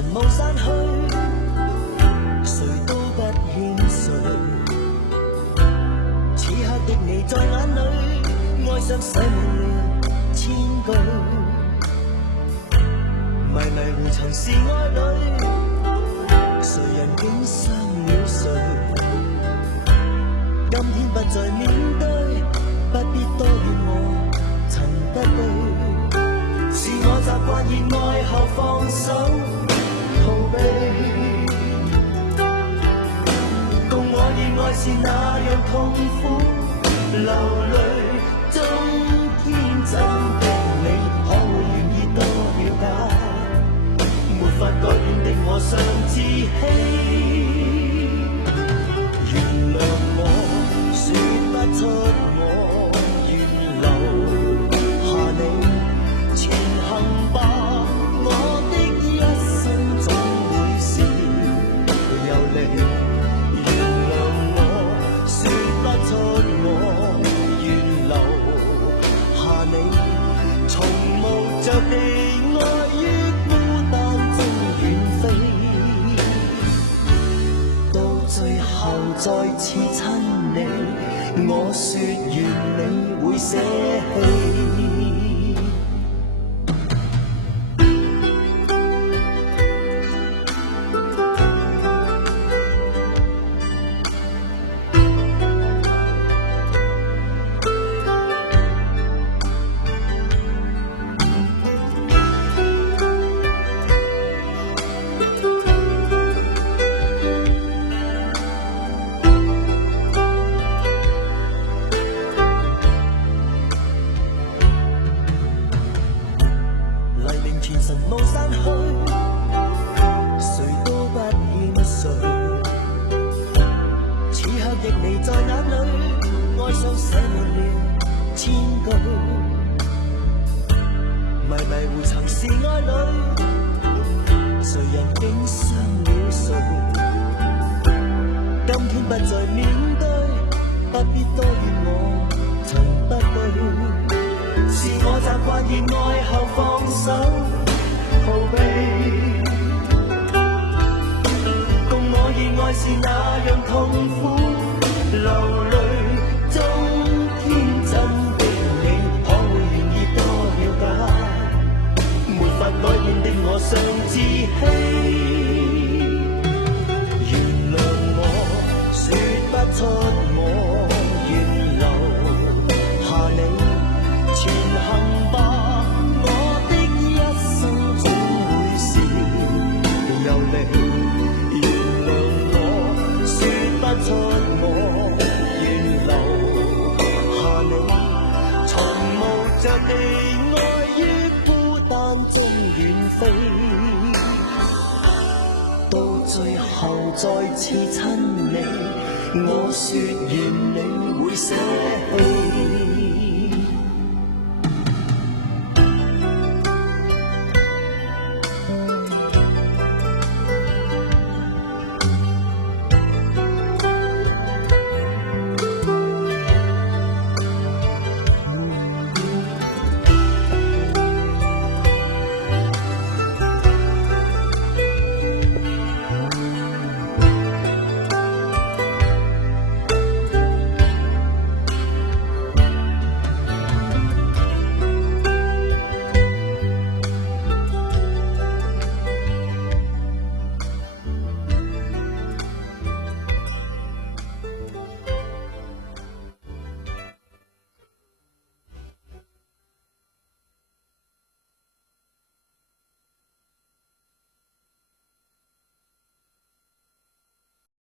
神霧散去，誰都不欠誰。此刻的你在眼裏，愛上寫滿了千句。迷迷糊曾是愛侶，誰人竟傷了誰？今天不再面對，不必多怨我曾不對。是我習慣熱愛後放手逃避，共我熱愛是那樣痛苦流淚。中天真的你，可會願意多了解？沒法改變的我尚自欺。原諒我，說不出我願留下你，前行吧，我的一生總會是有你。原諒我，說不出我願留下你，從無着地愛於孤單中遠飛，到最後再次親你，我說願你會捨棄。神霧散去，誰都不欠誰。此刻亦你在眼裏，愛上寫滿了千句。迷迷糊曾是愛侶，誰人竟傷了誰？今天不再面對，不必多怨我曾不對。是我習慣熱愛後放手逃避，共我熱愛是那樣痛苦流淚。中天真的你，可會願意多了解？沒法改變的我尚自欺。原諒我，說不出我願留下你，前行吧。原諒我，說不出我願留下你，從無着地愛於孤單中遠飛，到最後再次親你，我說願你會捨棄。